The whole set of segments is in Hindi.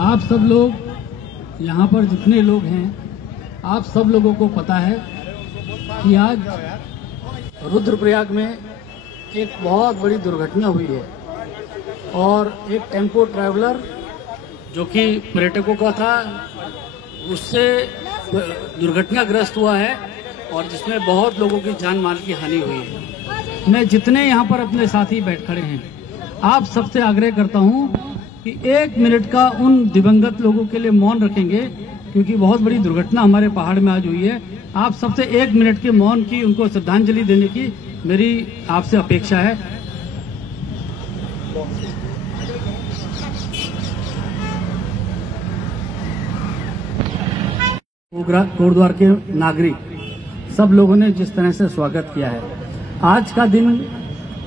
आप सब लोग यहाँ पर जितने लोग हैं, आप सब लोगों को पता है कि आज रुद्रप्रयाग में एक बहुत बड़ी दुर्घटना हुई है और एक टेम्पो ट्रैवलर जो कि पर्यटकों का था उससे दुर्घटनाग्रस्त हुआ है और जिसमें बहुत लोगों की जान माल की हानि हुई है। मैं जितने यहाँ पर अपने साथी बैठ खड़े हैं, आप सबसे आग्रह करता हूँ कि 1 मिनट का उन दिवंगत लोगों के लिए मौन रखेंगे, क्योंकि बहुत बड़ी दुर्घटना हमारे पहाड़ में आज हुई है। आप सबसे 1 मिनट के मौन की, उनको श्रद्धांजलि देने की मेरी आपसे अपेक्षा है। कोटद्वार के नागरिक सब लोगों ने जिस तरह से स्वागत किया है, आज का दिन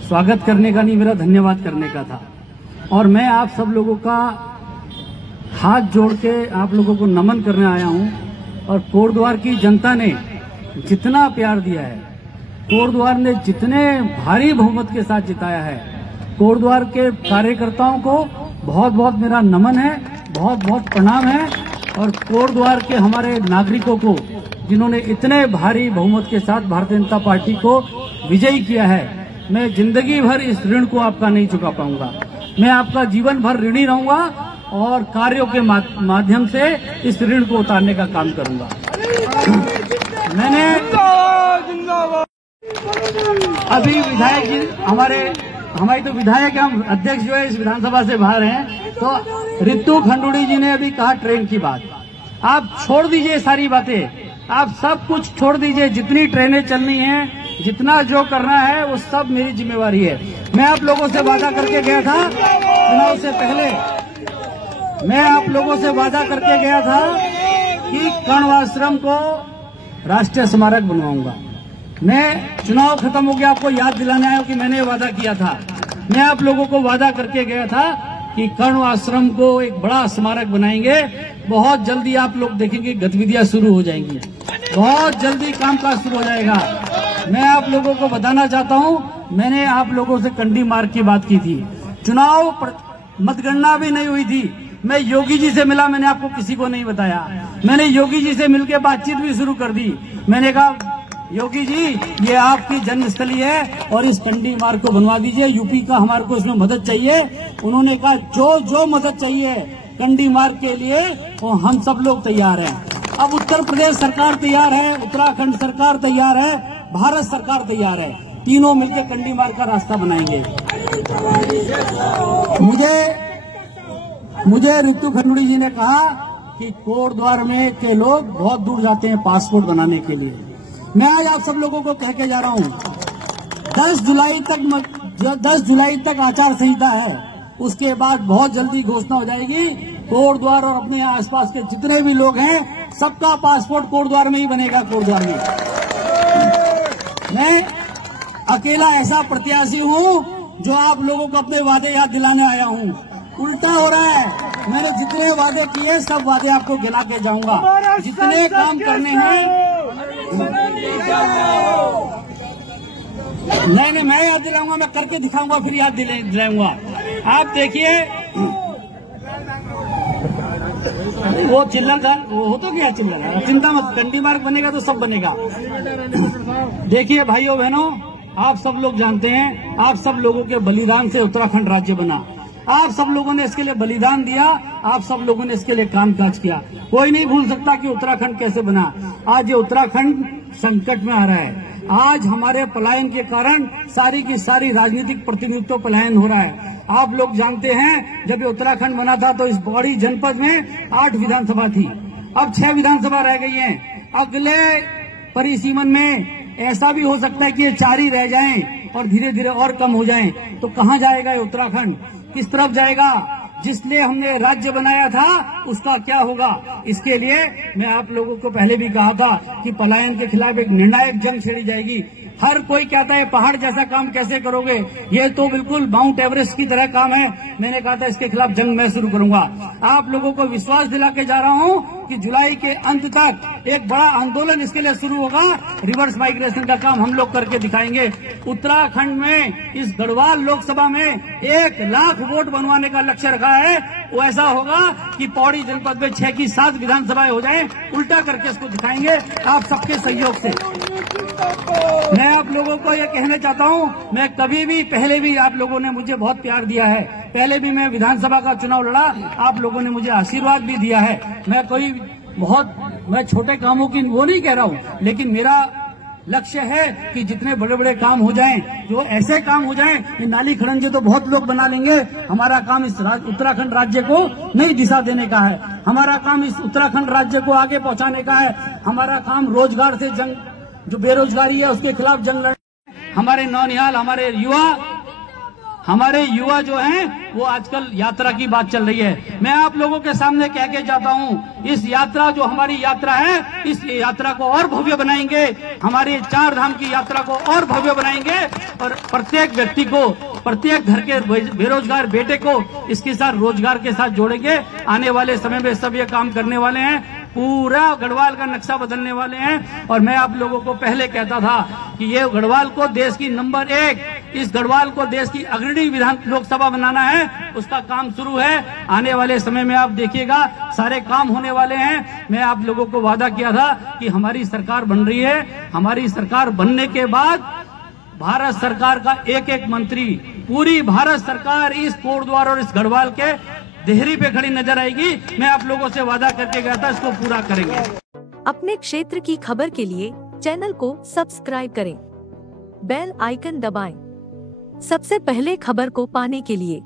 स्वागत करने का नहीं, मेरा धन्यवाद करने का था। और मैं आप सब लोगों का हाथ जोड़ के आप लोगों को नमन करने आया हूं। और कोटद्वार की जनता ने जितना प्यार दिया है, कोटद्वार ने जितने भारी बहुमत के साथ जिताया है, कोटद्वार के कार्यकर्ताओं को बहुत बहुत मेरा नमन है, बहुत बहुत प्रणाम है। और कोटद्वार के हमारे नागरिकों को जिन्होंने इतने भारी बहुमत के साथ भारतीय जनता पार्टी को विजयी किया है, मैं जिंदगी भर इस ऋण को आपका नहीं चुका पाऊंगा। मैं आपका जीवन भर ऋणी रहूंगा और कार्यों के माध्यम से इस ऋण को उतारने का काम करूंगा। मैंने अभी विधायक जी हमारी तो विधायक, हम अध्यक्ष जो है इस विधानसभा से बाहर हैं, तो रितु खंडूड़ी जी ने अभी कहा ट्रेन की बात। आप छोड़ दीजिए सारी बातें, आप सब कुछ छोड़ दीजिए। जितनी ट्रेनें चलनी हैं, जितना जो करना है, वो सब मेरी जिम्मेवारी है। मैं आप लोगों से वादा करके गया था चुनाव से पहले, मैं आप लोगों से वादा करके गया था कि कण्व आश्रम को राष्ट्रीय स्मारक बनवाऊंगा। मैं चुनाव खत्म हो गया, आपको याद दिलाने आया कि मैंने वादा किया था। मैं आप लोगों को वादा करके गया था कि कण्व आश्रम को एक बड़ा स्मारक बनाएंगे। बहुत जल्दी आप लोग देखेंगे गतिविधियां शुरू हो जाएंगी, बहुत जल्दी कामकाज शुरू हो जाएगा। मैं आप लोगों को बताना चाहता हूं, मैंने आप लोगों से कंडी मार्ग की बात की थी, चुनाव मतगणना भी नहीं हुई थी। मैं योगी जी से मिला, मैंने आपको किसी को नहीं बताया। मैंने योगी जी से मिलकर बातचीत भी शुरू कर दी। मैंने कहा योगी जी, ये आपकी जन्मस्थली है और इस कंडी मार्ग को बनवा दीजिए, यूपी का हमारे को इसमें मदद चाहिए। उन्होंने कहा जो मदद चाहिए कंडी मार्ग के लिए वो हम सब लोग तैयार हैं। अब उत्तर प्रदेश सरकार तैयार है, उत्तराखंड सरकार तैयार है, भारत सरकार तैयार है, तीनों मिलकर कंडी मार्ग का रास्ता बनाएंगे। मुझे रितु खंडूड़ी जी ने कहा कि कोटद्वार में के लोग बहुत दूर जाते हैं पासपोर्ट बनाने के लिए। मैं आज आप सब लोगों को कह के जा रहा हूं, 10 जुलाई तक आचार संहिता है, उसके बाद बहुत जल्दी घोषणा हो जाएगी। कोटद्वार और अपने आसपास के जितने भी लोग हैं, सबका पासपोर्ट कोटद्वार में ही बनेगा। कोटद्वार में मैं अकेला ऐसा प्रत्याशी हूं जो आप लोगों को अपने वादे याद दिलाने आया हूं। उल्टा हो रहा है, मैंने जितने वादे किए सब वादे आपको गिना के जाऊंगा। जितने काम करने हैं नहीं, मैं याद दिलाऊंगा, मैं करके दिखाऊंगा, फिर याद दिलाऊंगा। आप देखिए, वो चिल्लन था, वो हो तो क्या चिल्लन, चिंता मत, कंडी मार्ग बनेगा तो सब बनेगा। देखिए भाइयों बहनों, आप सब लोग जानते हैं, आप सब लोगों के बलिदान से उत्तराखंड राज्य बना। आप सब लोगों ने इसके लिए बलिदान दिया, आप सब लोगों ने इसके लिए कामकाज किया। कोई नहीं भूल सकता कि उत्तराखंड कैसे बना। आज ये उत्तराखंड संकट में आ रहा है। आज हमारे पलायन के कारण सारी की सारी राजनीतिक प्रतिनिधित्व पलायन हो रहा है। आप लोग जानते हैं, जब ये उत्तराखंड बना था तो इस बड़ी जनपद में 8 विधानसभा थी, अब 6 विधानसभा रह गई हैं। अगले परिसीमन में ऐसा भी हो सकता है कि ये 4 ही रह जाएं और धीरे धीरे और कम हो जाएं। तो कहाँ जाएगा ये उत्तराखंड, किस तरफ जाएगा? जिसलिए हमने राज्य बनाया था उसका क्या होगा? इसके लिए मैं आप लोगों को पहले भी कहा था कि पलायन के खिलाफ एक निर्णायक जंग छेड़ी जाएगी। हर कोई कहता है पहाड़ जैसा काम कैसे करोगे, ये तो बिल्कुल माउंट एवरेस्ट की तरह काम है। मैंने कहा था इसके खिलाफ जंग मैं शुरू करूंगा। आप लोगों को विश्वास दिला के जा रहा हूं कि जुलाई के अंत तक एक बड़ा आंदोलन इसके लिए शुरू होगा। रिवर्स माइग्रेशन का काम हम लोग करके दिखाएंगे। उत्तराखंड में इस गढ़वाल लोकसभा में 1 लाख वोट बनवाने का लक्ष्य रखा है। वो ऐसा होगा कि पौड़ी जनपद में 6 की 7 विधानसभाएं हो जाएं, उल्टा करके इसको दिखाएंगे आप सबके सहयोग से। मैं आप लोगों को ये कहना चाहता हूं, मैं कभी भी पहले भी आप लोगों ने मुझे बहुत प्यार दिया है। पहले भी मैं विधानसभा का चुनाव लड़ा, आप लोगों ने मुझे आशीर्वाद भी दिया है। मैं छोटे कामों की वो नहीं कह रहा हूं, लेकिन मेरा लक्ष्य है कि जितने बड़े बड़े काम हो जाएं, जो ऐसे काम हो जाएं कि नाली खड़ंजे तो बहुत लोग बना लेंगे। हमारा काम इस उत्तराखंड राज्य को नई दिशा देने का है। हमारा काम इस उत्तराखंड राज्य को आगे पहुंचाने का है। हमारा काम रोजगार से जंग, जो बेरोजगारी है उसके खिलाफ जंग लड़ना। हमारे नौनिहाल, हमारे युवा जो हैं वो आजकल यात्रा की बात चल रही है। मैं आप लोगों के सामने कह के जाता हूं, इस यात्रा जो हमारी यात्रा है, इस यात्रा को और भव्य बनाएंगे। हमारी 4 धाम की यात्रा को और भव्य बनाएंगे और प्रत्येक व्यक्ति को, प्रत्येक घर के बेरोजगार बेटे को इसके साथ रोजगार के साथ जोड़ेंगे। आने वाले समय में सब ये काम करने वाले हैं, पूरा गढ़वाल का नक्शा बदलने वाले हैं। और मैं आप लोगों को पहले कहता था कि ये गढ़वाल को देश की नंबर 1, इस गढ़वाल को देश की अग्रणी विधान लोकसभा बनाना है। उसका काम शुरू है। आने वाले समय में आप देखिएगा सारे काम होने वाले हैं। मैं आप लोगों को वादा किया था कि हमारी सरकार बन रही है। हमारी सरकार बनने के बाद भारत सरकार का एक मंत्री, पूरी भारत सरकार इस कोटद्वार और इस गढ़वाल के देहरी पे खड़ी नजर आएगी। मैं आप लोगों से वादा करके गया था, इसको पूरा करेंगे। अपने क्षेत्र की खबर के लिए चैनल को सब्सक्राइब करें, बेल आइकन दबाएं। सबसे पहले खबर को पाने के लिए